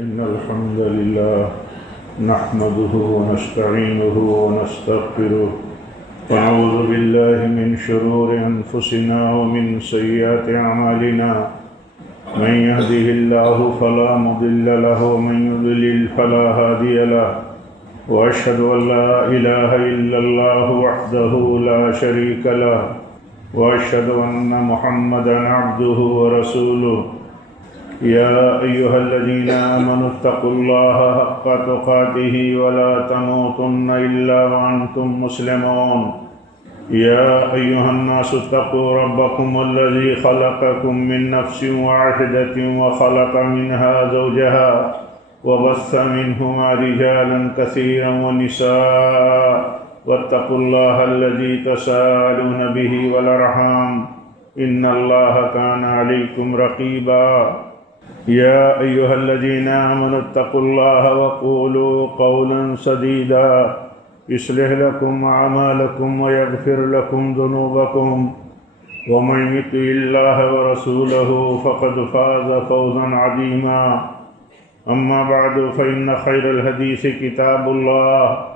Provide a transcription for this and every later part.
إن الحمد لله نحمده ونستعينه ونستغفره ونعوذ بالله من شرور أنفسنا ومن سيئات أعمالنا من يهده الله فلا مضل له ومن يضلل فلا هادي له وأشهد أن لا إله إلا الله وحده لا شريك له وأشهد أن محمدا عبده ورسوله يا أيها الذين آمنوا اتقوا الله حق تقاته ولا تموتن إلا وأنتم مسلمون يا أيها الناس اتقوا ربكم الذي خلقكم من نفس واحدة وخلق منها زوجها وبث منهما رجالا كثيرا ونساء واتقوا الله الذي تساءلون به والأرحام إن الله كان عليكم رقيبا يا أيها الذين آمنوا اتقوا الله وقولوا قولا سديدا يصلح لكم أعمالكم ويغفر لكم ذنوبكم ومن يطع الله ورسوله فقد فاز فوزا عظيما أما بعد فإن خير الحديث كتاب الله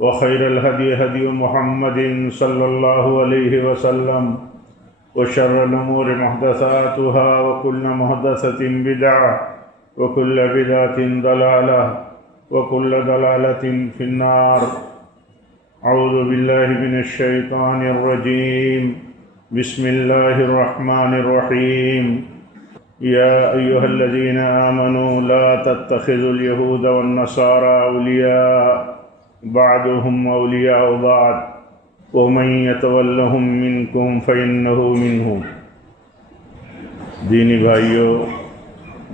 وخير الهدي هدي محمد صلى الله عليه وسلم وشر الأمور محدثاتها وكل محدثة بدعة وكل بدعة ضلالة وكل ضلالة في النار. أعوذ بالله من الشيطان الرجيم. بسم الله الرحمن الرحيم. يا أيها الذين آمنوا لا تتخذوا اليهود والنصارى أولياء بعضهم أولياء بعض ومن يتولهم منكم فإنه منهم. دینی بھائیوں،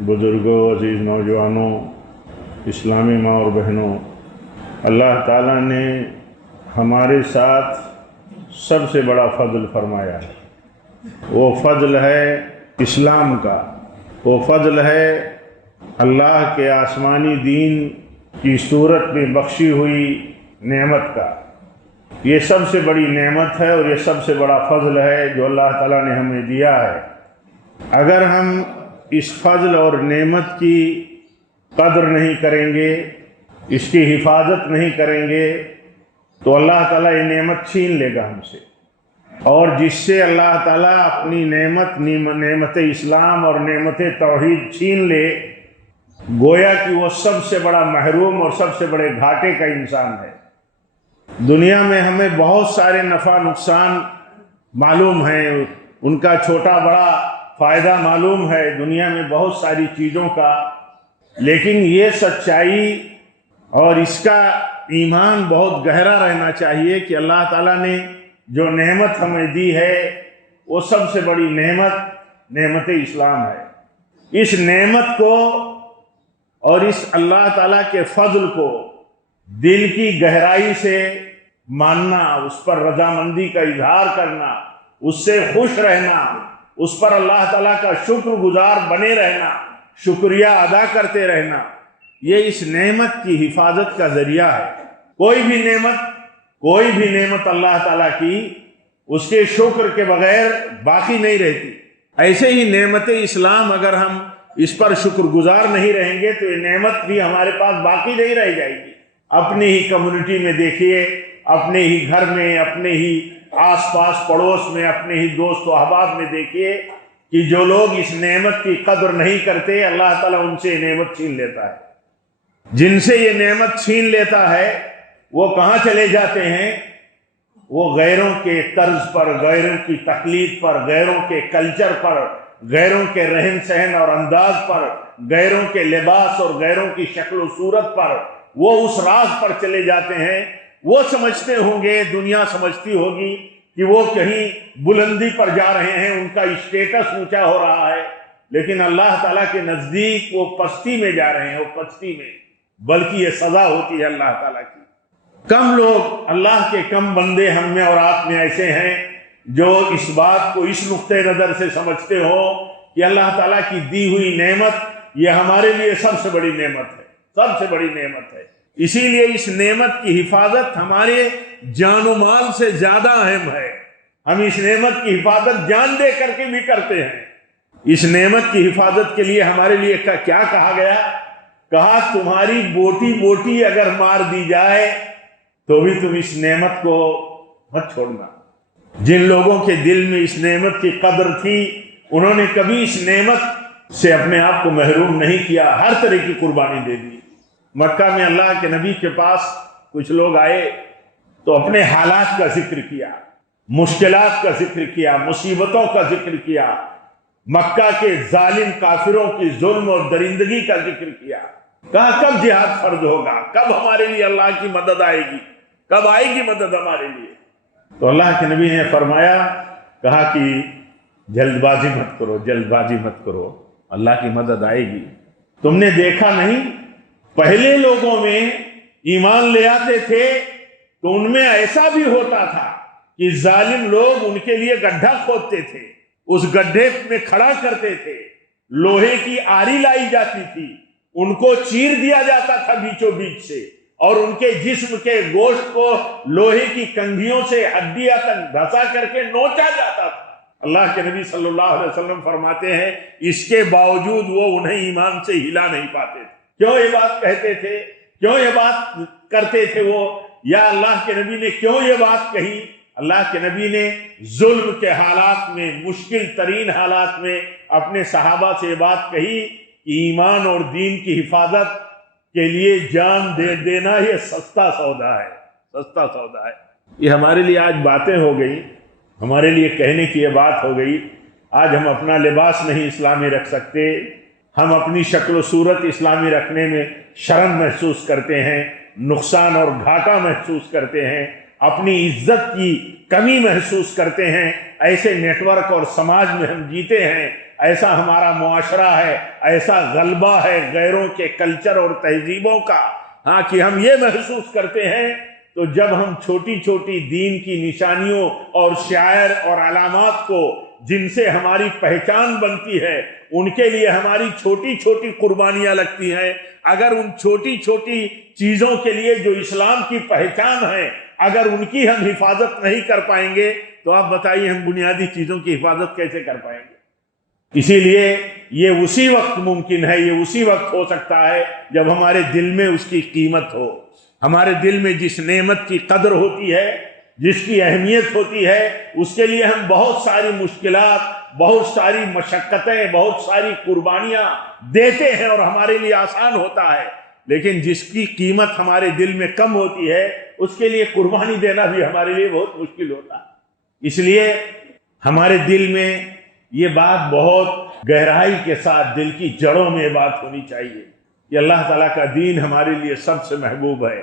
بزرگوں، عزیز نوجوانوں، اسلامی ماں اور بہنوں، اللہ تعالیٰ نے ہمارے ساتھ سب سے بڑا فضل فرمایا ہے. وہ فضل ہے اسلام کا، وہ فضل ہے اللہ کے آسمانی دین کی صورت میں بخشی ہوئی نعمت کا. یہ سب سے بڑی نعمت ہے اور یہ سب سے بڑا فضل ہے جو اللہ تعالیٰ نے ہمیں دیا ہے. اگر ہم اس فضل اور نعمت کی قدر نہیں کریں گے، اس کی حفاظت نہیں کریں گے تو اللہ تعالیٰ یہ نعمت چھین لے گا ہم سے. اور جس سے اللہ تعالیٰ اپنی نعمت اسلام اور نعمت توحید چھین لے، گویا کہ وہ سب سے بڑا محروم اور سب سے بڑے گھاٹے کا انسان ہے. دنیا میں ہمیں بہت سارے نفع نقصان معلوم ہیں، ان کا چھوٹا بڑا فائدہ معلوم ہے دنیا میں بہت ساری چیزوں کا، لیکن یہ سچائی اور اس کا ایمان بہت گہرا رہنا چاہیے کہ اللہ تعالیٰ نے جو نعمت ہمیں دی ہے وہ سب سے بڑی نعمت اسلام ہے. اس نعمت کو اور اس اللہ تعالیٰ کے فضل کو دل کی گہرائی سے ماننا، اس پر رضامندی کا اظہار کرنا، اس سے خوش رہنا، اس پر اللہ تعالیٰ کا شکر گزار بنے رہنا، شکریہ ادا کرتے رہنا، یہ اس نعمت کی حفاظت کا ذریعہ ہے. کوئی بھی نعمت اللہ تعالیٰ کی اس کے شکر کے بغیر باقی نہیں رہتی. ایسے ہی نعمت اسلام اگر ہم اس پر شکر گزار نہیں رہیں گے تو یہ نعمت بھی ہمارے پاس باقی نہیں رہ جائے گی. اپنی ہی کمیونٹی میں دیکھیے، اپنے ہی گھر میں، اپنے ہی آس پاس پڑوس میں، اپنے ہی دوست و احباب میں دیکھیے کہ جو لوگ اس نعمت کی قدر نہیں کرتے، اللہ تعالیٰ ان سے یہ نعمت چھین لیتا ہے. جن سے یہ نعمت چھین لیتا ہے وہ کہاں چلے جاتے ہیں؟ وہ غیروں کے طرز پر، غیروں کی تقلید پر، غیروں کے کلچر پر، غیروں کے رہن سہن اور انداز پر، غیروں کے لباس اور غیروں کی شکل و صورت پر وہ اس راز پر چلے جاتے ہیں. وہ سمجھتے ہوں گے، دنیا سمجھتی ہوگی کہ وہ کہیں بلندی پر جا رہے ہیں، ان کا اسٹیٹس اونچا ہو رہا ہے، لیکن اللہ تعالیٰ کے نزدیک وہ پستی میں جا رہے ہیں. وہ پستی میں، بلکہ یہ سزا ہوتی ہے اللہ تعالیٰ کی. کم لوگ، اللہ کے کم بندے ہم میں اور آپ میں ایسے ہیں جو اس بات کو اس نقطۂ نظر سے سمجھتے ہو کہ اللہ تعالیٰ کی دی ہوئی نعمت یہ ہمارے لیے سب سے بڑی نعمت ہے، سب سے بڑی نعمت ہے. اسی لیے اس نعمت کی حفاظت ہمارے جان و مال سے زیادہ اہم ہے. ہم اس نعمت کی حفاظت جان دے کر کے بھی کرتے ہیں. اس نعمت کی حفاظت کے لیے ہمارے لیے کیا کہا گیا؟ کہا تمہاری بوٹی بوٹی اگر مار دی جائے تو بھی تم اس نعمت کو مت چھوڑنا۔ جن لوگوں کے دل میں اس نعمت کی قدر تھی انہوں نے کبھی اس نعمت سے اپنے آپ کو محروم نہیں کیا، ہر طرح کی قربانی دے دی۔ مکہ میں اللہ کے نبی کے پاس کچھ لوگ آئے تو اپنے حالات کا ذکر کیا، مشکلات کا ذکر کیا، مصیبتوں کا ذکر کیا، مکہ کے ظالم کافروں کی ظلم اور درندگی کا ذکر کیا۔ کہا کب جہاد فرض ہوگا، کب ہمارے لیے اللہ کی مدد آئے گی، کب آئے گی مدد ہمارے لیے؟ تو اللہ کے نبی نے فرمایا، کہا کہ جلد بازی مت کرو، جلد بازی مت کرو، اللہ کی مدد آئے گی۔ تم نے دیکھا نہیں پہلے لوگوں میں ایمان لے آتے تھے تو ان میں ایسا بھی ہوتا تھا کہ ظالم لوگ ان کے لیے گڈھا کھودتے تھے، اس گڈھے میں کھڑا کرتے تھے، لوہے کی آری لائی جاتی تھی، ان کو چیر دیا جاتا تھا بیچوں بیچ سے، اور ان کے جسم کے گوشت کو لوہے کی کنگھیوں سے ہڈیاں تک دھسا کر کے نوچا جاتا تھا۔ اللہ کے نبی صلی اللہ علیہ وسلم فرماتے ہیں اس کے باوجود وہ انہیں ایمان سے ہلا نہیں پاتے تھے۔ کیوں یہ بات کہتے تھے، کیوں یہ بات کرتے تھے وہ؟ یا اللہ کے نبی نے کیوں یہ بات کہی؟ اللہ کے نبی نے ظلم کے حالات میں، مشکل ترین حالات میں اپنے صحابہ سے یہ بات کہی کہ ایمان اور دین کی حفاظت کے لیے جان دے دینا یہ سستا سودا ہے، سستا سودا ہے۔ یہ ہمارے لیے آج باتیں ہو گئی، ہمارے لیے کہنے کی یہ بات ہو گئی۔ آج ہم اپنا لباس نہیں اسلامی رکھ سکتے، ہم اپنی شکل و صورت اسلامی رکھنے میں شرم محسوس کرتے ہیں، نقصان اور گھاٹا محسوس کرتے ہیں، اپنی عزت کی کمی محسوس کرتے ہیں۔ ایسے نیٹ ورک اور سماج میں ہم جیتے ہیں، ایسا ہمارا معاشرہ ہے، ایسا غلبہ ہے غیروں کے کلچر اور تہذیبوں کا، ہاں، کہ ہم یہ محسوس کرتے ہیں تو جب ہم چھوٹی چھوٹی دین کی نشانیوں اور شعائر اور علامات کو جن سے ہماری پہچان بنتی ہے ان کے لیے ہماری چھوٹی چھوٹی قربانیاں لگتی ہیں، اگر ان چھوٹی چھوٹی چیزوں کے لیے جو اسلام کی پہچان ہے اگر ان کی ہم حفاظت نہیں کر پائیں گے تو آپ بتائیے ہم بنیادی چیزوں کی حفاظت کیسے کر پائیں گے؟ اسی لیے یہ اسی وقت ممکن ہے، یہ اسی وقت ہو سکتا ہے جب ہمارے دل میں اس کی قیمت ہو، ہمارے دل میں جس نعمت کی قدر ہوتی ہے، جس کی اہمیت ہوتی ہے، اس کے لیے ہم بہت ساری مشکلات، بہت ساری مشقتیں، بہت ساری قربانیاں دیتے ہیں اور ہمارے لیے آسان ہوتا ہے، لیکن جس کی قیمت ہمارے دل میں کم ہوتی ہے اس کے لیے قربانی دینا بھی ہمارے لیے بہت مشکل ہوتا ہے۔ اس لیے ہمارے دل میں یہ بات بہت گہرائی کے ساتھ دل کی جڑوں میں یہ بات ہونی چاہیے کہ اللہ تعالیٰ کا دین ہمارے لیے سب سے محبوب ہے،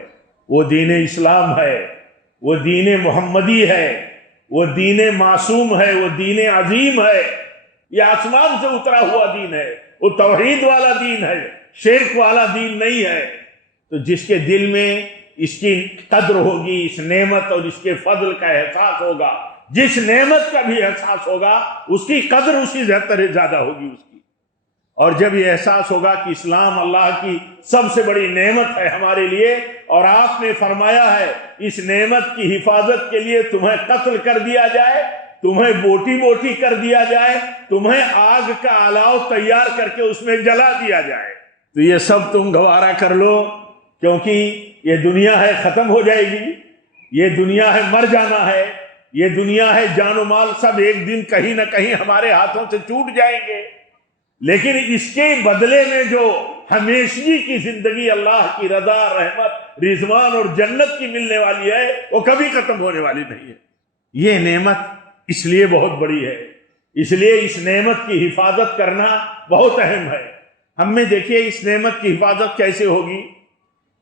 وہ دین اسلام ہے، وہ دین محمدی ہے، وہ دین معصوم ہے، وہ دین عظیم ہے، یہ آسمان سے اترا ہوا دین ہے، وہ توحید والا دین ہے، شرک والا دین نہیں ہے۔ تو جس کے دل میں اس کی قدر ہوگی، اس نعمت اور اس کے فضل کا احساس ہوگا، جس نعمت کا بھی احساس ہوگا اس کی قدر اسی طرح زیادہ ہوگی اس کی۔ اور جب یہ احساس ہوگا کہ اسلام اللہ کی سب سے بڑی نعمت ہے ہمارے لیے، اور آپ نے فرمایا ہے اس نعمت کی حفاظت کے لیے تمہیں قتل کر دیا جائے، تمہیں بوٹی بوٹی کر دیا جائے، تمہیں آگ کا الاؤ تیار کر کے اس میں جلا دیا جائے، تو یہ سب تم گوارا کر لو، کیونکہ یہ دنیا ہے ختم ہو جائے گی، یہ دنیا ہے مر جانا ہے، یہ دنیا ہے جان و مال سب ایک دن کہیں نہ کہیں ہمارے ہاتھوں سے چھوٹ جائیں گے، لیکن اس کے بدلے میں جو ہمیشگی کی زندگی اللہ کی رضا، رحمت، رضوان اور جنت کی ملنے والی ہے وہ کبھی ختم ہونے والی نہیں ہے۔ یہ نعمت اس لیے بہت بڑی ہے، اس لیے اس نعمت کی حفاظت کرنا بہت اہم ہے۔ ہم میں دیکھیے اس نعمت کی حفاظت کیسے ہوگی؟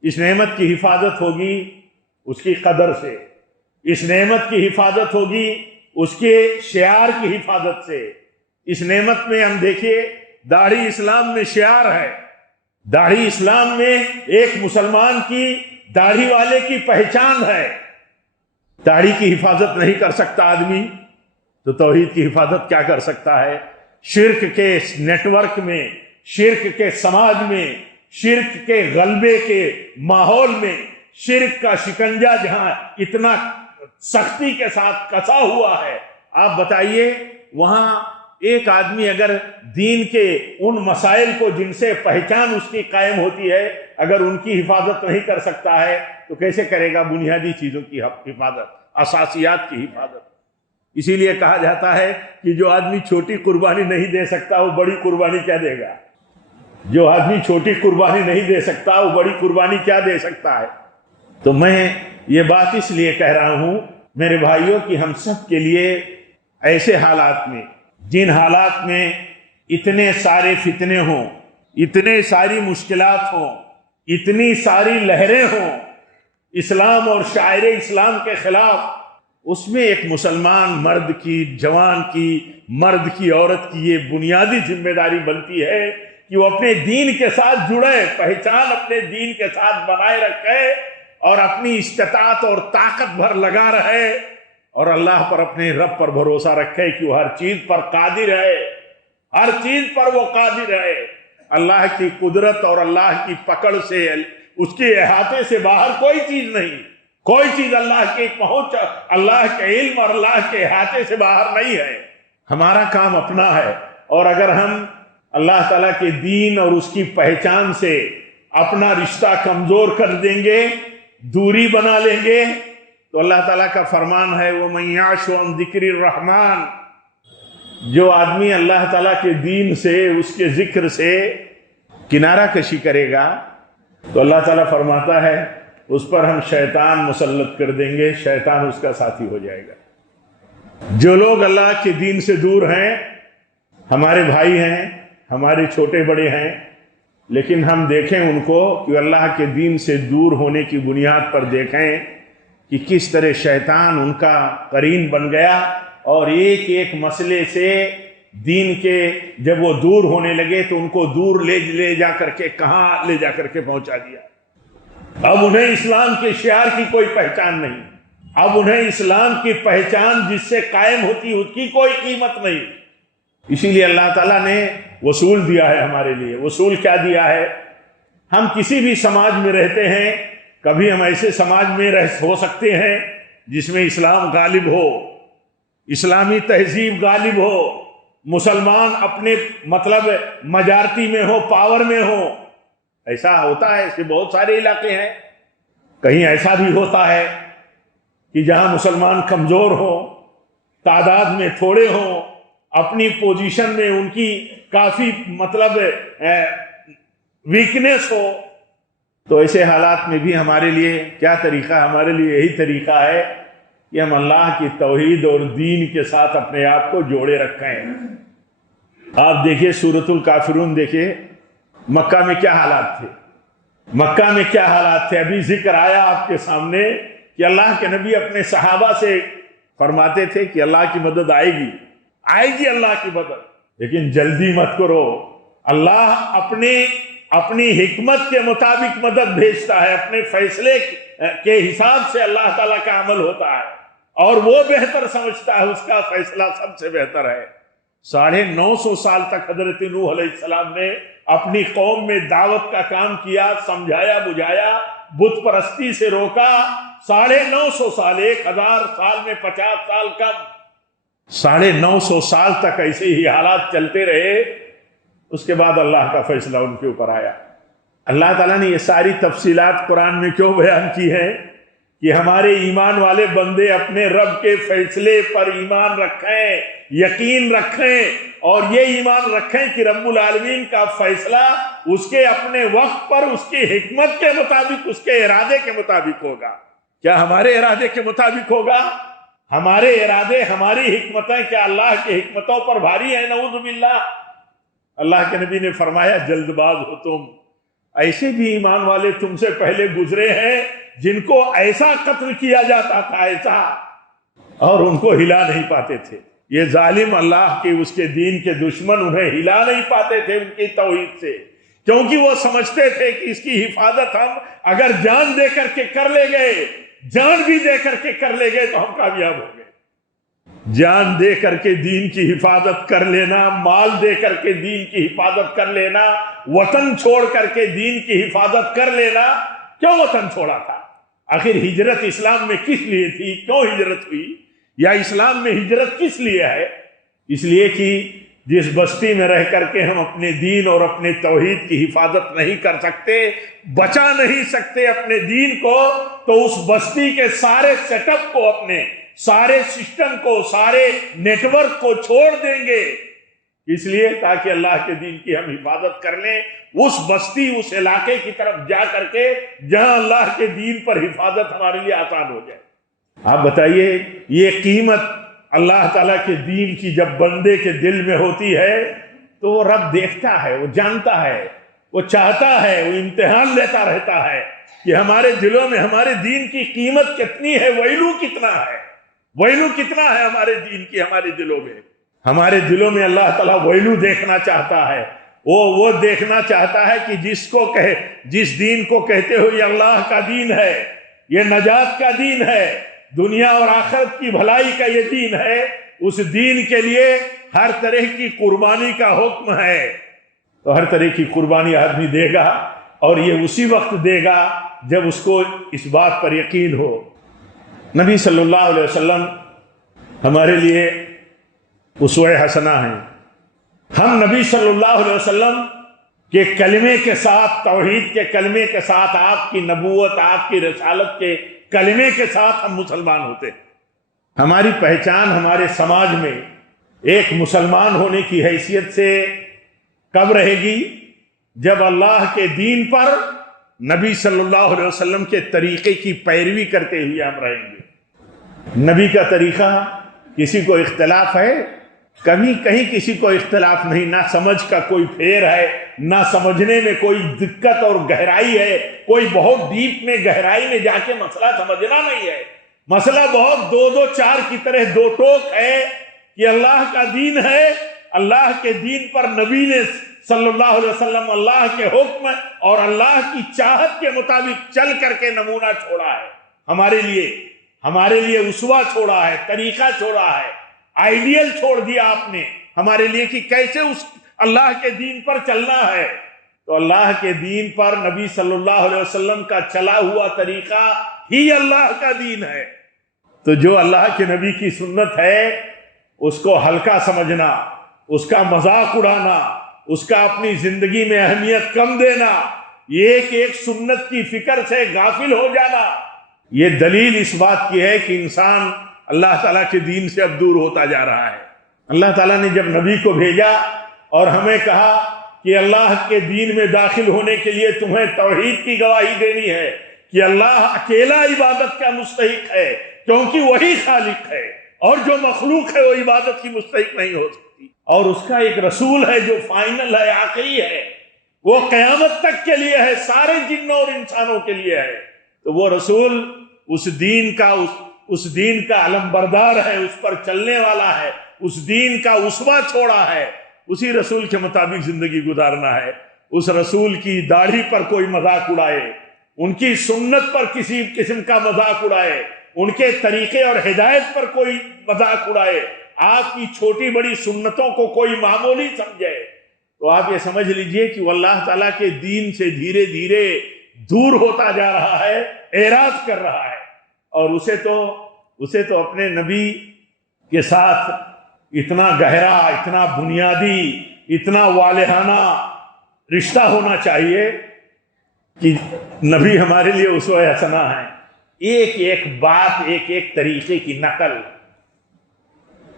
اس نعمت کی حفاظت ہوگی اس کی قدر سے، اس نعمت کی حفاظت ہوگی اس کے شعار کی حفاظت سے۔ اس نعمت میں ہم دیکھیے داڑھی اسلام میں شعار ہے، داڑھی اسلام میں ایک مسلمان کی، داڑھی والے کی پہچان ہے۔ داڑھی کی حفاظت نہیں کر سکتا آدمی تو توحید کی حفاظت کیا کر سکتا ہے؟ شرک کے نیٹ ورک میں، شرک کے سماج میں، شرک کے غلبے کے ماحول میں، شرک کا شکنجہ جہاں اتنا سختی کے ساتھ کسا ہوا ہے، آپ بتائیے وہاں ایک آدمی اگر دین کے ان مسائل کو جن سے پہچان اس کی قائم ہوتی ہے اگر ان کی حفاظت نہیں کر سکتا ہے تو کیسے کرے گا بنیادی چیزوں کی حفاظت، اساسیات کی حفاظت؟ اسی لیے کہا جاتا ہے کہ جو آدمی چھوٹی قربانی نہیں دے سکتا وہ بڑی قربانی کیا دے گا؟ جو آدمی چھوٹی قربانی نہیں دے سکتا وہ بڑی قربانی کیا دے سکتا ہے؟ تو میں یہ بات اس لیے کہہ رہا ہوں میرے بھائیوں کہ ہم سب کے لیے ایسے حالات میں، جن حالات میں اتنے سارے فتنے ہوں، اتنے ساری مشکلات ہوں، اتنی ساری لہریں ہوں اسلام اور شاعر اسلام کے خلاف، اس میں ایک مسلمان مرد کی، جوان کی، مرد کی، عورت کی یہ بنیادی ذمہ داری بنتی ہے کہ وہ اپنے دین کے ساتھ جڑے، پہچان اپنے دین کے ساتھ بنائے رکھے اور اپنی استطاعت اور طاقت بھر لگا رہے اور اللہ پر، اپنے رب پر بھروسہ رکھے کہ وہ ہر چیز پر قادر ہے، ہر چیز پر وہ قادر ہے۔ اللہ کی قدرت اور اللہ کی پکڑ سے، اس کے احاطے سے باہر کوئی چیز نہیں، کوئی چیز اللہ کی پہنچ، اللہ کے علم اور اللہ کے احاطے سے باہر نہیں ہے۔ ہمارا کام اپنا ہے، اور اگر ہم اللہ تعالیٰ کے دین اور اس کی پہچان سے اپنا رشتہ کمزور کر دیں گے، دوری بنا لیں گے، تو اللہ تعالیٰ کا فرمان ہے وَمَن يَعْشُ عَن ذِكْرِ الرَّحْمَنِ، جو آدمی اللہ تعالیٰ کے دین سے، اس کے ذکر سے کنارہ کشی کرے گا تو اللہ تعالیٰ فرماتا ہے اس پر ہم شیطان مسلط کر دیں گے، شیطان اس کا ساتھی ہو جائے گا۔ جو لوگ اللہ کے دین سے دور ہیں، ہمارے بھائی ہیں، ہمارے چھوٹے بڑے ہیں، لیکن ہم دیکھیں ان کو کہ اللہ کے دین سے دور ہونے کی بنیاد پر دیکھیں کہ کس طرح شیطان ان کا قرین بن گیا، اور ایک ایک مسئلے سے دین کے جب وہ دور ہونے لگے تو ان کو دور لے جا کر کے کہاں لے جا کر کے پہنچا دیا۔ اب انہیں اسلام کے شعار کی کوئی پہچان نہیں، اب انہیں اسلام کی پہچان جس سے قائم ہوتی اس کی کوئی قیمت نہیں۔ اسی لیے اللہ تعالیٰ نے وصول دیا ہے ہمارے لیے۔ وصول کیا دیا ہے؟ ہم کسی بھی سماج میں رہتے ہیں، کبھی ہم ایسے سماج میں ہو سکتے ہیں جس میں اسلام غالب ہو، اسلامی تہذیب غالب ہو، مسلمان اپنے مطلب میجارٹی میں ہو، پاور میں ہو۔ ایسا ہوتا ہے، ایسے بہت سارے علاقے ہیں۔ کہیں ایسا بھی ہوتا ہے کہ جہاں مسلمان کمزور ہوں، تعداد میں تھوڑے ہوں، اپنی پوزیشن میں ان کی کافی مطلب ویکنیس ہو، تو ایسے حالات میں بھی ہمارے لیے کیا طریقہ؟ ہمارے لیے یہی طریقہ ہے کہ ہم اللہ کی توحید اور دین کے ساتھ اپنے آپ کو جوڑے رکھیں۔ آپ دیکھیے سورۃ الکافرون، دیکھیے مکہ میں کیا حالات تھے، مکہ میں کیا حالات تھے۔ ابھی ذکر آیا آپ کے سامنے کہ اللہ کے نبی اپنے صحابہ سے فرماتے تھے کہ اللہ کی مدد آئے گی، آئے گی اللہ کی مدد، لیکن جلدی مت کرو، اللہ اپنی حکمت کے مطابق مدد بھیجتا ہے، اپنے فیصلے کے حساب سے اللہ تعالیٰ کا عمل ہوتا ہے، اور وہ بہتر سمجھتا ہے، اس کا فیصلہ سب سے بہتر ہے۔ 950 سال تک حضرت نوح علیہ السلام نے اپنی قوم میں دعوت کا کام کیا، سمجھایا بجھایا، بت پرستی سے روکا۔ 950 سال، 1000 سال میں 50 سال کم، 950 سال تک ایسے ہی حالات چلتے رہے۔ اس کے بعد اللہ کا فیصلہ ان کے اوپر آیا۔ اللہ تعالیٰ نے یہ ساری تفصیلات قرآن میں کیوں بیان کی ہیں؟ کہ ہمارے ایمان والے بندے اپنے رب کے فیصلے پر ایمان رکھیں، یقین رکھیں، اور یہ ایمان رکھیں کہ رب العالمین کا فیصلہ اس کے اپنے وقت پر، اس کی حکمت کے مطابق، اس کے ارادے کے مطابق ہوگا۔ کیا ہمارے ارادے کے مطابق ہوگا؟ ہمارے ارادے، ہماری حکمتیں کیا اللہ کی حکمتوں پر بھاری ہیں؟ نعوذ باللہ۔ اللہ کے نبی نے فرمایا جلد باز ہو تم، ایسے بھی ایمان والے تم سے پہلے گزرے ہیں جن کو ایسا قتل کیا جاتا تھا، ایسا، اور ان کو ہلا نہیں پاتے تھے۔ یہ ظالم اللہ کے، اس کے دین کے دشمن انہیں ہلا نہیں پاتے تھے ان کی توحید سے، کیونکہ وہ سمجھتے تھے کہ اس کی حفاظت ہم اگر جان دے کر کے کر لے گئے، جان بھی دے کر کے کر لے گئے تو ہم کامیاب ہو گئے۔ جان دے کر کے دین کی حفاظت کر لینا، مال دے کر کے دین کی حفاظت کر لینا، وطن چھوڑ کر کے دین کی حفاظت کر لینا۔ کیوں وطن چھوڑا تھا؟ آخر ہجرت اسلام میں کس لیے تھی؟ کیوں ہجرت ہوئی؟ یا اسلام میں ہجرت کس لیے ہے؟ اس لیے کہ جس بستی میں رہ کر کے ہم اپنے دین اور اپنے توحید کی حفاظت نہیں کر سکتے، بچا نہیں سکتے اپنے دین کو، تو اس بستی کے سارے سیٹ اپ کو، اپنے سارے سسٹم کو، سارے نیٹ ورک کو چھوڑ دیں گے، اس لیے تاکہ اللہ کے دین کی ہم حفاظت کر لیں، اس بستی، اس علاقے کی طرف جا کر کے جہاں اللہ کے دین پر حفاظت ہمارے لیے آسان ہو جائے۔ آپ بتائیے، یہ قیمت اللہ تعالیٰ کے دین کی جب بندے کے دل میں ہوتی ہے تو وہ رب دیکھتا ہے، وہ جانتا ہے، وہ چاہتا ہے، وہ امتحان لیتا رہتا ہے کہ ہمارے دلوں میں ہمارے دین کی قیمت کتنی ہے، ویلو کتنا ہے، ویلو کتنا ہے ہمارے دین کی ہمارے دلوں میں۔ ہمارے دلوں میں اللہ تعالیٰ ویلو دیکھنا چاہتا ہے، وہ دیکھنا چاہتا ہے کہ جس دین کو کہتے ہو یہ اللہ کا دین ہے، یہ نجات کا دین ہے، دنیا اور آخرت کی بھلائی کا یہ دین ہے، اس دین کے لیے ہر طرح کی قربانی کا حکم ہے، تو ہر طرح کی قربانی آدمی دے گا، اور یہ اسی وقت دے گا جب اس کو اس بات پر یقین ہو۔ نبی صلی اللہ علیہ وسلم ہمارے لیے اسوہ حسنہ ہیں۔ ہم نبی صلی اللہ علیہ وسلم کے کلمے کے ساتھ، توحید کے کلمے کے ساتھ، آپ کی نبوت، آپ کی رسالت کے کلمے کے ساتھ ہم مسلمان ہوتے ہیں۔ ہماری پہچان ہمارے سماج میں ایک مسلمان ہونے کی حیثیت سے کب رہے گی؟ جب اللہ کے دین پر، نبی صلی اللہ علیہ وسلم کے طریقے کی پیروی کرتے ہوئے ہم رہیں گے۔ نبی کا طریقہ، کسی کو اختلاف ہے؟ کبھی کہیں کسی کو اختلاف نہیں، نہ سمجھ کا کوئی پھیر ہے، نہ سمجھنے میں کوئی دقت اور گہرائی ہے، کوئی بہت ڈیپ میں گہرائی میں جا کے مسئلہ سمجھنا نہیں ہے۔ مسئلہ بہت دو چار کی طرح دو ٹوک ہے کہ اللہ کا دین ہے، اللہ کے دین پر نبی نے صلی اللہ علیہ وسلم اللہ کے حکم اور اللہ کی چاہت کے مطابق چل کر کے نمونہ چھوڑا ہے، ہمارے لیے اسوہ چھوڑا ہے، طریقہ چھوڑا ہے، آئیڈیل چھوڑ دیا آپ نے ہمارے لیے کہ کیسے اس اللہ کے دین پر چلنا ہے۔ تو اللہ کے دین پر نبی صلی اللہ علیہ وسلم کا چلا ہوا طریقہ ہی اللہ کا دین ہے۔ تو جو اللہ کے نبی کی سنت ہے اس کو ہلکا سمجھنا، اس کا مذاق اڑانا، اس کا اپنی زندگی میں اہمیت کم دینا، یہ ایک سنت کی فکر سے غافل ہو جانا، یہ دلیل اس بات کی ہے کہ انسان اللہ تعالیٰ کے دین سے اب دور ہوتا جا رہا ہے۔ اللہ تعالیٰ نے جب نبی کو بھیجا اور ہمیں کہا کہ اللہ کے دین میں داخل ہونے کے لیے تمہیں توحید کی گواہی دینی ہے کہ اللہ اکیلا عبادت کا مستحق ہے، کیونکہ وہی خالق ہے، اور جو مخلوق ہے وہ عبادت کی مستحق نہیں ہو سکتی، اور اس کا ایک رسول ہے جو فائنل ہے، آخری ہے، وہ قیامت تک کے لیے ہے، سارے جنوں اور انسانوں کے لیے ہے۔ تو وہ رسول اس دین کا علم بردار ہے، اس پر چلنے والا ہے، اس دین کا اسوہ چھوڑا ہے، اسی رسول کے مطابق زندگی گزارنا ہے۔ اس رسول کی داڑھی پر کوئی مذاق اڑائے، ان کی سنت پر کسی قسم کا مذاق اڑائے، ان کے طریقے اور ہدایت پر کوئی مذاق اڑائے، آپ کی چھوٹی بڑی سنتوں کو کوئی معمولی سمجھے، تو آپ یہ سمجھ لیجئے کہ وہ اللہ تعالیٰ کے دین سے دھیرے دھیرے دور ہوتا جا رہا ہے، اعراض کر رہا ہے، اور اسے تو اپنے نبی کے ساتھ اتنا گہرا، اتنا بنیادی، اتنا والہانہ رشتہ ہونا چاہیے کہ نبی ہمارے لیے اسوہ حسنہ ہیں۔ ایک ایک بات، ایک ایک طریقے کی نقل،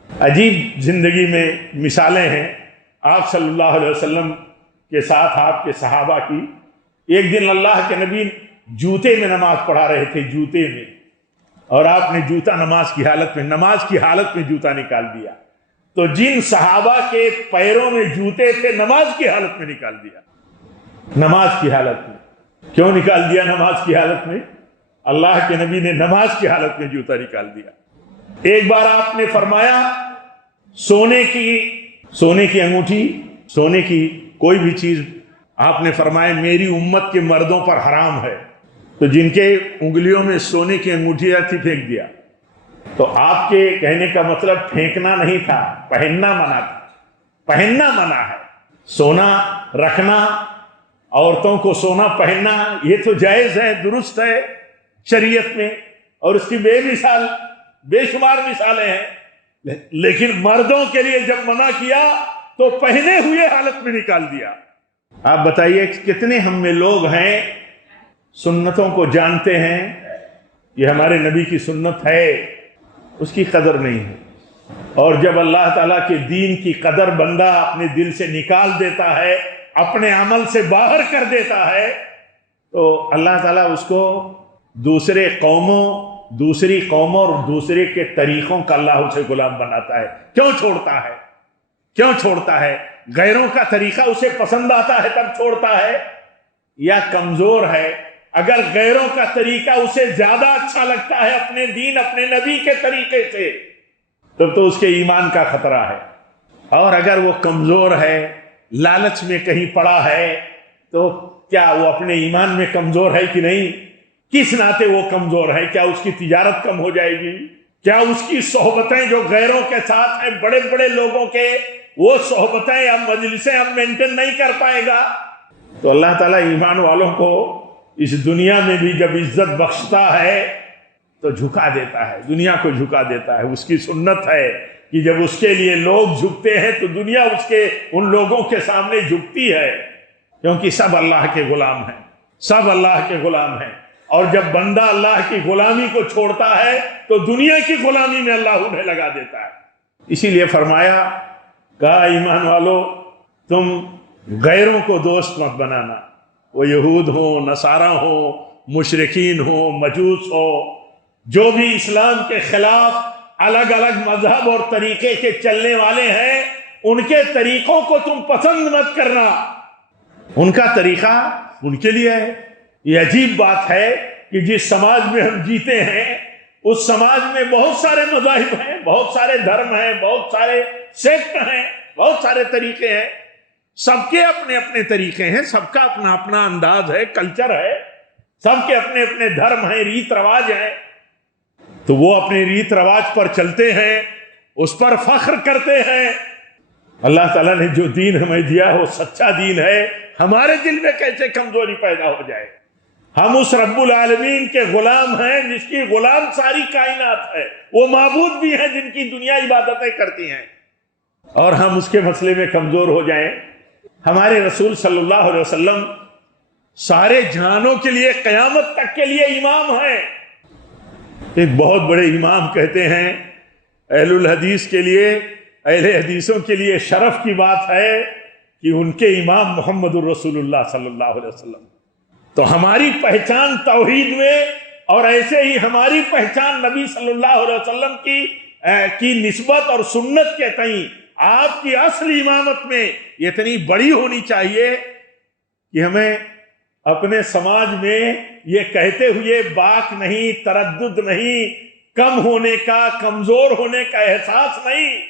عجیب زندگی میں مثالیں ہیں آپ صلی اللہ علیہ وسلم کے ساتھ آپ کے صحابہ کی۔ ایک دن اللہ کے نبی جوتے میں نماز پڑھا رہے تھے، جوتے میں، اور آپ نے جوتا نماز کی حالت میں جوتا نکال دیا، تو جن صحابہ کے پیروں میں جوتے تھے نماز کی حالت میں نکال دیا۔ نماز کی حالت میں کیوں نکال دیا؟ نماز کی حالت میں اللہ کے نبی نے نماز کی حالت میں جوتا نکال دیا۔ ایک بار آپ نے فرمایا سونے کی انگوٹھی، سونے کی کوئی بھی چیز، آپ نے فرمایا میری امت کے مردوں پر حرام ہے، تو جن کے انگلیوں میں سونے کی انگوٹھیاں تھی پھینک دیا۔ تو آپ کے کہنے کا مطلب پھینکنا نہیں تھا، پہننا منع تھا۔ پہننا منع ہے، سونا رکھنا، عورتوں کو سونا پہننا یہ تو جائز ہے، درست ہے شریعت میں، اور اس کی بے شمار مثالیں ہیں، لیکن مردوں کے لیے جب منع کیا تو پہنے ہوئے حالت میں نکال دیا۔ آپ بتائیے کتنے ہم میں لوگ ہیں سنتوں کو جانتے ہیں، یہ ہمارے نبی کی سنت ہے، اس کی قدر نہیں ہے، اور جب اللہ تعالیٰ کے دین کی قدر بندہ اپنے دل سے نکال دیتا ہے، اپنے عمل سے باہر کر دیتا ہے، تو اللہ تعالیٰ اس کو دوسری قوموں اور دوسرے کے طریقوں کا اللہ اسے غلام بناتا ہے۔ کیوں چھوڑتا ہے؟ غیروں کا طریقہ اسے پسند آتا ہے تب چھوڑتا ہے، یا کمزور ہے؟ اگر غیروں کا طریقہ اسے زیادہ اچھا لگتا ہے اپنے دین اپنے نبی کے طریقے سے، تب تو اس کے ایمان کا خطرہ ہے۔ اور اگر وہ کمزور ہے، لالچ میں کہیں پڑا ہے، تو کیا وہ اپنے ایمان میں کمزور ہے کہ نہیں؟ کس ناطے وہ کمزور ہے؟ کیا اس کی تجارت کم ہو جائے گی؟ کیا اس کی صحبتیں جو غیروں کے ساتھ ہیں، بڑے بڑے لوگوں کے، وہ صحبتیں یا مجلسیں اب مینٹین نہیں کر پائے گا؟ تو اللہ تعالیٰ ایمان والوں کو اس دنیا میں بھی جب عزت بخشتا ہے تو جھکا دیتا ہے، دنیا کو جھکا دیتا ہے۔ اس کی سنت ہے کہ جب اس کے لیے لوگ جھکتے ہیں تو دنیا اس کے ان لوگوں کے سامنے جھکتی ہے، کیونکہ سب اللہ کے غلام ہیں، سب اللہ کے غلام ہیں۔ اور جب بندہ اللہ کی غلامی کو چھوڑتا ہے تو دنیا کی غلامی میں اللہ انہیں لگا دیتا ہے۔ اسی لیے فرمایا، کہا ایمان والو تم غیروں کو دوست مت بنانا، وہ یہود ہوں، نصارہ ہوں، مشرکین ہوں، مجوس ہو، جو بھی اسلام کے خلاف الگ الگ مذہب اور طریقے کے چلنے والے ہیں، ان کے طریقوں کو تم پسند مت کرنا، ان کا طریقہ ان کے لیے ہے۔ یہ عجیب بات ہے کہ جس سماج میں ہم جیتے ہیں اس سماج میں بہت سارے مذاہب ہیں، بہت سارے دھرم ہیں، بہت سارے سیکٹ ہیں، بہت سارے طریقے ہیں، سب کے اپنے اپنے طریقے ہیں، سب کا اپنا اپنا انداز ہے، کلچر ہے، سب کے اپنے اپنے دھرم ہیں، ریت رواج ہیں، تو وہ اپنے ریت رواج پر چلتے ہیں، اس پر فخر کرتے ہیں۔ اللہ تعالیٰ نے جو دین ہمیں دیا وہ سچا دین ہے، ہمارے دل میں کیسے کمزوری پیدا ہو جائے؟ ہم اس رب العالمین کے غلام ہیں جس کی غلام ساری کائنات ہے، وہ معبود بھی ہیں جن کی دنیا عبادتیں کرتی ہیں، اور ہم اس کے مسئلے میں کمزور ہو جائیں۔ ہمارے رسول صلی اللہ علیہ وسلم سارے جہانوں کے لیے، قیامت تک کے لیے امام ہیں۔ ایک بہت بڑے امام کہتے ہیں اہل الحدیث کے لیے، اہل حدیثوں کے لیے شرف کی بات ہے کہ ان کے امام محمد الرسول اللہ صلی اللہ علیہ وسلم۔ تو ہماری پہچان توحید میں، اور ایسے ہی ہماری پہچان نبی صلی اللہ علیہ وسلم کی نسبت اور سنت کے تئیں، آپ کی اصل امامت میں یہ اتنی بڑی ہونی چاہیے کہ ہمیں اپنے سماج میں یہ کہتے ہوئے باک نہیں، تردد نہیں، کم ہونے کا، کمزور ہونے کا احساس نہیں۔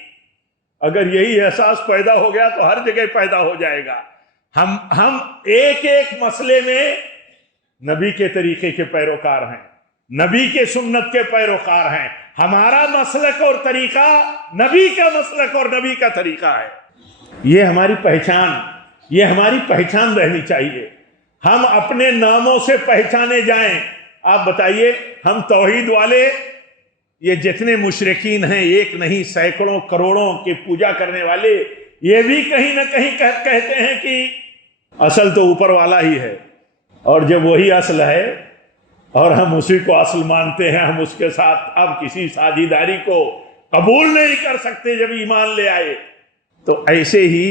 اگر یہی احساس پیدا ہو گیا تو ہر جگہ پیدا ہو جائے گا۔ ہم ایک ایک مسئلے میں نبی کے طریقے کے پیروکار ہیں، نبی کے سنت کے پیروکار ہیں۔ ہمارا مسلک اور طریقہ نبی کا مسلک اور نبی کا طریقہ ہے۔ یہ ہماری پہچان رہنی چاہیے۔ ہم اپنے ناموں سے پہچانے جائیں۔ آپ بتائیے، ہم توحید والے، یہ جتنے مشرکین ہیں، ایک نہیں سینکڑوں کروڑوں کے پوجا کرنے والے، یہ بھی کہیں نہ کہیں کہتے ہیں کہ اصل تو اوپر والا ہی ہے، اور جب وہی اصل ہے اور ہم اسی کو اصل مانتے ہیں، ہم اس کے ساتھ اب کسی ساجھیداری کو قبول نہیں کر سکتے جب ایمان لے آئے۔ تو ایسے ہی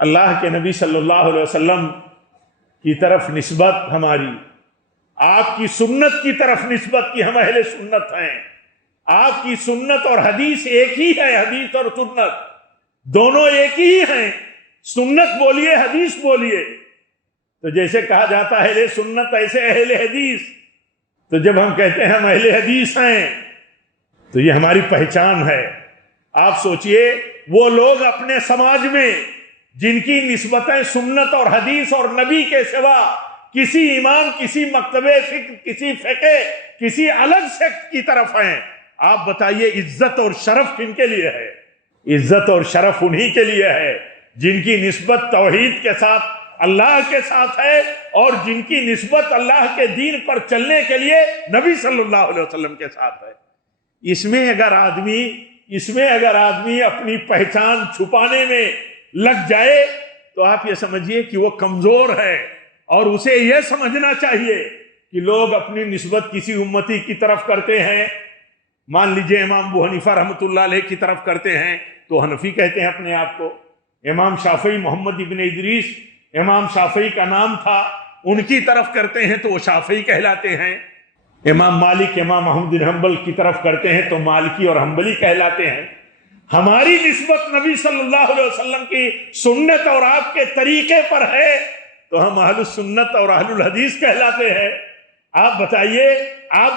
اللہ کے نبی صلی اللہ علیہ وسلم کی طرف نسبت ہماری، آپ کی سنت کی طرف نسبت کی ہم اہل سنت ہیں۔ آپ کی سنت اور حدیث ایک ہی ہے، حدیث اور سنت دونوں ایک ہی ہیں۔ سنت بولیے، حدیث بولیے، تو جیسے کہا جاتا ہے اہل سنت ایسے اہل حدیث، تو جب ہم کہتے ہیں ہم اہل حدیث ہیں تو یہ ہماری پہچان ہے۔ آپ سوچئے، وہ لوگ اپنے سماج میں جن کی نسبتیں سنت اور حدیث اور نبی کے سوا کسی امام، کسی مکتبے فکر، کسی فقہ، کسی الگ سیکٹ کی طرف ہیں، آپ بتائیے عزت اور شرف کن کے لیے ہے؟ عزت اور شرف انہی کے لیے ہے جن کی نسبت توحید کے ساتھ، اللہ کے ساتھ ہے، اور جن کی نسبت اللہ کے دین پر چلنے کے لیے نبی صلی اللہ علیہ وسلم کے ساتھ ہے۔ اس میں اگر آدمی اپنی پہچان چھپانے میں لگ جائے تو آپ یہ سمجھیے کہ وہ کمزور ہے، اور اسے یہ سمجھنا چاہیے کہ لوگ اپنی نسبت کسی امتی کی طرف کرتے ہیں، مان لیجئے امام ابو حنیفہ رحمۃ اللہ علیہ کی طرف کرتے ہیں تو حنفی کہتے ہیں اپنے آپ کو، امام شافعی محمد ابن ادریس امام شافعی کا نام تھا، ان کی طرف کرتے ہیں تو وہ شافعی کہلاتے ہیں، امام مالک امام احمد بن حنبل کی طرف کرتے ہیں تو مالکی اور حنبلی کہلاتے ہیں۔ ہماری نسبت نبی صلی اللہ علیہ وسلم کی سنت اور آپ کے طریقے پر ہے تو ہم اہل السنت اور اہل الحدیث کہلاتے ہیں۔ آپ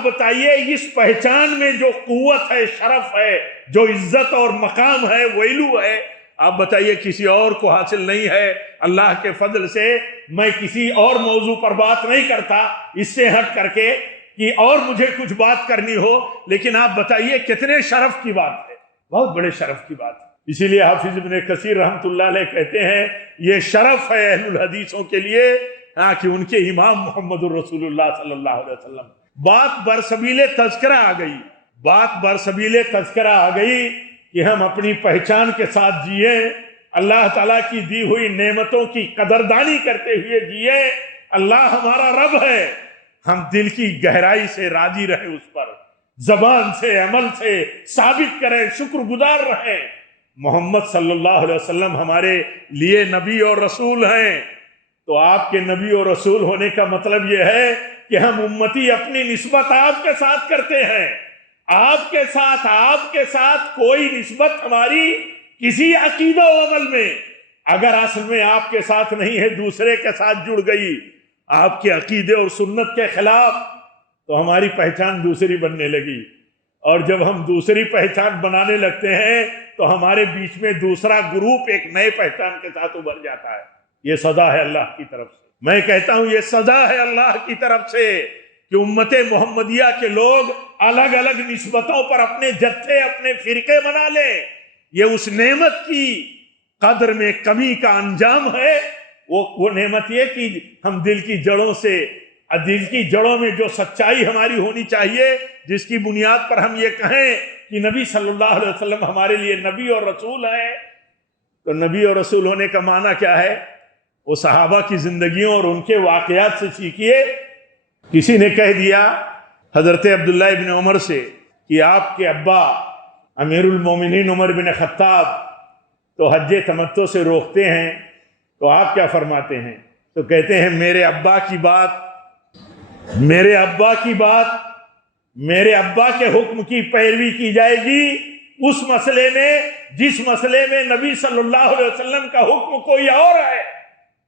بتائیے اس پہچان میں جو قوت ہے، شرف ہے، جو عزت اور مقام ہے، ویلو ہے، آپ بتائیے کسی اور کو حاصل نہیں ہے۔ اللہ کے فضل سے میں کسی اور موضوع پر بات نہیں کرتا اس سے ہٹ کر کے کہ اور مجھے کچھ بات کرنی ہو، لیکن آپ بتائیے کتنے شرف کی بات ہے، بہت بڑے شرف کی بات ہے۔ اسی لیے حافظ ابن کثیر رحمۃ اللہ علیہ کہتے ہیں یہ شرف ہے اہل الحدیثوں کے لیے کہ ان کے امام محمد الرسول اللہ صلی اللہ علیہ وسلم۔ بات برسبیل تذکرہ آ گئی کہ ہم اپنی پہچان کے ساتھ جیے، اللہ تعالیٰ کی دی ہوئی نعمتوں کی قدردانی کرتے ہوئے جیے۔ اللہ ہمارا رب ہے، ہم دل کی گہرائی سے راضی رہے، اس پر زبان سے عمل سے ثابت کریں، شکر گزار رہیں۔ محمد صلی اللہ علیہ وسلم ہمارے لیے نبی اور رسول ہیں، تو آپ کے نبی اور رسول ہونے کا مطلب یہ ہے کہ ہم امتی اپنی نسبت آپ کے ساتھ کرتے ہیں۔ آپ کے ساتھ کوئی نسبت ہماری کسی عقیدہ و عمل میں اگر اصل میں آپ کے ساتھ نہیں ہے، دوسرے کے ساتھ جڑ گئی آپ کے عقیدے اور سنت کے خلاف، تو ہماری پہچان دوسری بننے لگی، اور جب ہم دوسری پہچان بنانے لگتے ہیں تو ہمارے بیچ میں دوسرا گروپ ایک نئے پہچان کے ساتھ ابھر جاتا ہے۔ یہ سزا ہے اللہ کی طرف سے، میں کہتا ہوں یہ سزا ہے اللہ کی طرف سے کہ امت محمدیہ کے لوگ الگ الگ نسبتوں پر اپنے جتھے اپنے فرقے بنا لیں۔ یہ اس نعمت کی قدر میں کمی کا انجام ہے۔ وہ نعمت یہ کہ ہم دل کی جڑوں میں جو سچائی ہماری ہونی چاہیے، جس کی بنیاد پر ہم یہ کہیں کہ نبی صلی اللہ علیہ وسلم ہمارے لیے نبی اور رسول ہیں، تو نبی اور رسول ہونے کا معنی کیا ہے؟ وہ صحابہ کی زندگیوں اور ان کے واقعات سے سیکھیے۔ کسی نے کہہ دیا حضرت عبداللہ ابن عمر سے کہ آپ کے ابا امیر المومنین عمر بن خطاب تو حج تمتع سے روکتے ہیں، تو آپ کیا فرماتے ہیں؟ تو کہتے ہیں میرے ابا کے حکم کی پیروی کی جائے گی اس مسئلے میں جس مسئلے میں نبی صلی اللہ علیہ وسلم کا حکم کوئی اور ہے،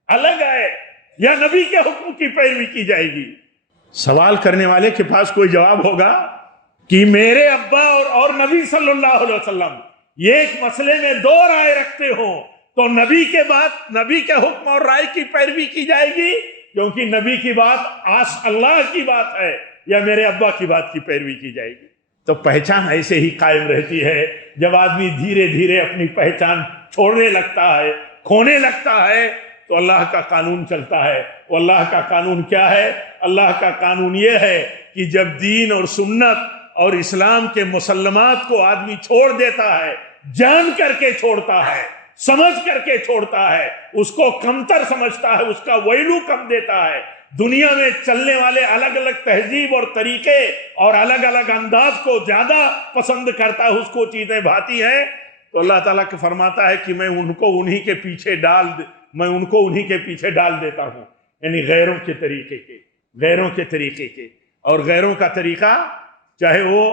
الگ ہے، یا نبی کے حکم کی پیروی کی جائے گی۔ سوال کرنے والے کے پاس کوئی جواب ہوگا کہ میرے ابا اور نبی صلی اللہ علیہ وسلم یہ ایک مسئلے میں دو رائے رکھتے ہوں تو نبی کے حکم اور رائے کی پیروی کی جائے گی، کیونکہ نبی کی بات اللہ کی بات ہے، یا میرے ابا کی بات کی پیروی کی جائے گی؟ تو پہچان ایسے ہی قائم رہتی ہے۔ جب آدمی دھیرے دھیرے اپنی پہچان چھوڑنے لگتا ہے، کھونے لگتا ہے، تو اللہ کا قانون چلتا ہے۔ وہ اللہ کا قانون کیا ہے؟ اللہ کا قانون یہ ہے کہ جب دین اور سنت اور اسلام کے مسلمات کو آدمی چھوڑ دیتا ہے، جان کر کے چھوڑتا ہے، سمجھ کر کے چھوڑتا ہے، اس کو کمتر سمجھتا ہے، اس کا ویلو کم دیتا ہے، دنیا میں چلنے والے الگ الگ تہذیب اور طریقے اور الگ الگ انداز کو زیادہ پسند کرتا ہے، اس کو چیزیں بھاتی ہیں، تو اللہ تعالیٰ کو فرماتا ہے کہ میں ان کو انہی کے پیچھے ڈال دیتا ہوں، یعنی غیروں کے طریقے کے۔ اور غیروں کا طریقہ چاہے وہ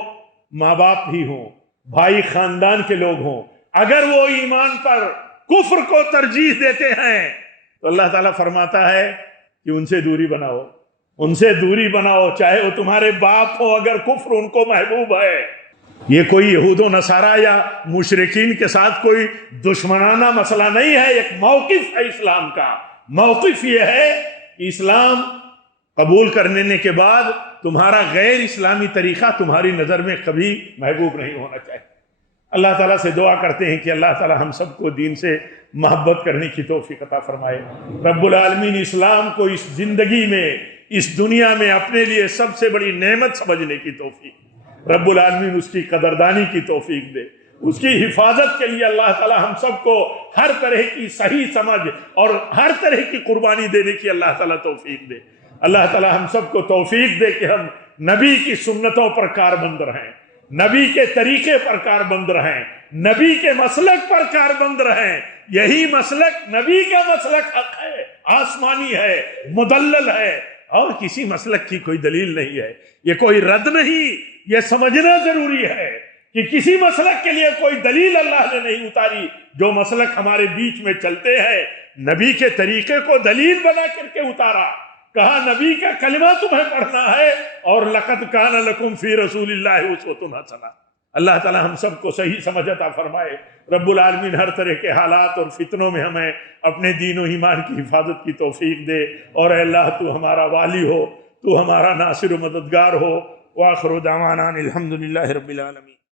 ماں باپ ہی ہوں، بھائی خاندان کے لوگ ہوں، اگر وہ ایمان پر کفر کو ترجیح دیتے ہیں تو اللہ تعالیٰ فرماتا ہے کہ ان سے دوری بناؤ، چاہے وہ تمہارے باپ ہو، اگر کفر ان کو محبوب ہے۔ یہ کوئی یہود و نصارہ یا مشرکین کے ساتھ کوئی دشمنانہ مسئلہ نہیں ہے، ایک موقف ہے اسلام کا۔ موقف یہ ہے کہ اسلام قبول کرنے کے بعد تمہارا غیر اسلامی طریقہ تمہاری نظر میں کبھی محبوب نہیں ہونا چاہیے۔ اللہ تعالیٰ سے دعا کرتے ہیں کہ اللہ تعالیٰ ہم سب کو دین سے محبت کرنے کی توفیق عطا فرمائے۔ رب العالمین اسلام کو اس زندگی میں، اس دنیا میں اپنے لیے سب سے بڑی نعمت سمجھنے کی توفیق، رب العالمین اس کی قدردانی کی توفیق دے، اس کی حفاظت کے لیے اللہ تعالی ہم سب کو ہر طرح کی صحیح سمجھ اور ہر طرح کی قربانی دینے کی اللہ تعالی توفیق دے۔ اللہ تعالی ہم سب کو توفیق دے کہ ہم نبی کی سنتوں پر کاربند رہیں، نبی کے طریقے پر کاربند رہیں، نبی کے مسلک پر کاربند رہیں۔ یہی مسلک نبی کا مسلک حق ہے، آسمانی ہے، مدلل ہے، اور کسی مسلک کی کوئی دلیل نہیں ہے۔ یہ کوئی رد نہیں، یہ سمجھنا ضروری ہے کہ کسی مسلک کے لیے کوئی دلیل اللہ نے نہیں اتاری۔ جو مسلک ہمارے بیچ میں چلتے ہیں، نبی کے طریقے کو دلیل بنا کر کے اتارا، کہا نبی کا کلمہ تمہیں پڑھنا ہے، اور لقد کان لکم فی رسول اللہ اسوۃ حسنہ۔ اللہ تعالی ہم سب کو صحیح سمجھ عطا فرمائے۔ رب العالمین ہر طرح کے حالات اور فتنوں میں ہمیں اپنے دین و ایمان کی حفاظت کی توفیق دے، اور اے اللہ تو ہمارا والی ہو، تو ہمارا ناصر و مددگار ہو۔ وآخر دعوانا الحمدللہ رب العالمین۔